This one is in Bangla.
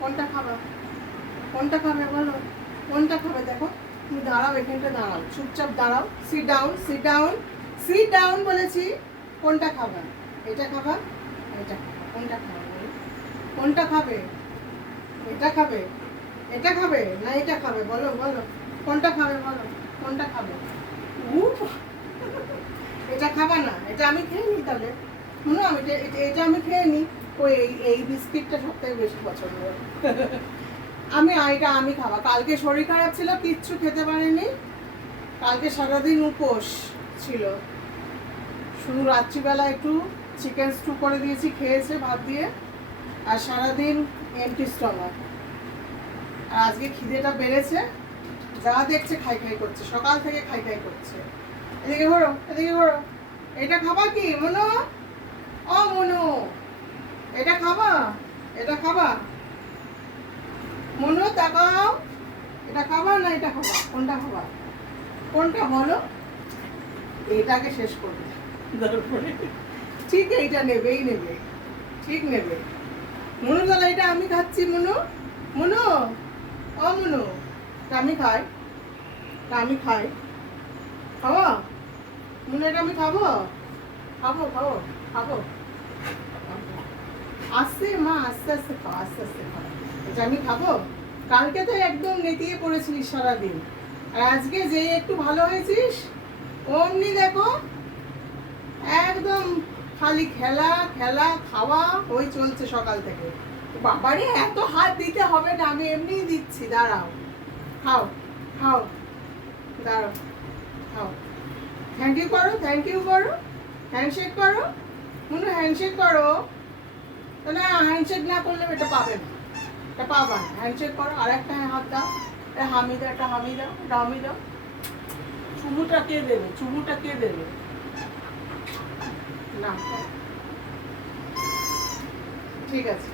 কোনটা খাবা? কোনটা খাবে বলো? কোনটা খাবে দেখো? তুমি দাঁড়াও, এখানটা দাঁড়াও, চুপচাপ দাঁড়াও। Sit down, sit down, sit down বলেছি। কোনটা খাবা? এটা খাবা? এটা খাবা? কোনটা খাবে বলো? কোনটা খাবে? এটা খাবে? এটা খাবে না এটা খাবে? বলো বলো, কোনটা খাবে বলো? কোনটা খাবে? উফ, এটা খাবা না? এটা আমি খেয়ে নিই তাহলে। শুনো, আমি এটা আমি খেয়ে নিই। ওই এই বিস্কিটটা সবথেকে বেশি পছন্দ। এটা আমি খাবা। কালকে শরীর খারাপ ছিল, কিচ্ছু খেতে পারিনি। কালকে সারাদিন উপোস ছিল, শুধু রাত্রিবেলা একটু চিকেন স্টু করে দিয়েছি, খেয়েছে ভাত দিয়ে। আর সারাদিন এমটি স্টমাক। আর আজকে খিদেটা বেড়েছে, যা দেখছে খাই খাই করছে, সকাল থেকে খাই খাই করছে। এদিকে ঘোরো, এদিকে ঘোরো। এটা খাবা কি মনু? ও মনু, এটা খাবা? এটা খাবা? মনু তাকাও, এটা খাবা না এটা খাবা? কোনটা খাবা? কোনটা বলো? এটাকে শেষ করবে তারপরে ঠিক এইটা নেবেই নেবে, ঠিক নেবে। মনু তাহলে এটা আমি খাচ্ছি। মনু, মনু, ও মনু, আমি খাই, আমি খাই। খাবো মনু? এটা আমি খাবো, খাবো খাবো খাবো। আস্তে মা, আস্তে আস্তে খাও, আস্তে আস্তে খাও। এটা আমি খাবো। কালকে তো একদম নেতিয়ে পড়েছিলিস সারাদিন, আর আজকে যে একটু ভালো হয়েছিস অমনি দেখো একদম খালি খেলা খেলা খাওয়া ওই চলছে সকাল থেকে। বাবারে এত হাত দিতে হবে না, আমি এমনিই দিচ্ছি, দাঁড়াও। খাও খাও, দাঁড়াও, খাও। থ্যাংক ইউ করো, থ্যাংক ইউ করো, হ্যান্ডশেক করো। মনে হ্যান্ডশেক করো। না, হ্যান্ডশেক না করলে এটা পাবে না, এটা পাবা না। হ্যান্ডশেক করো, আর একটা হাত দাও, এটা হামি দাও, একটা হামি দাও, এটা হামি দাও। চুমুটা কে দেবে? চুমুটা কে দেবে? না, ঠিক আছে।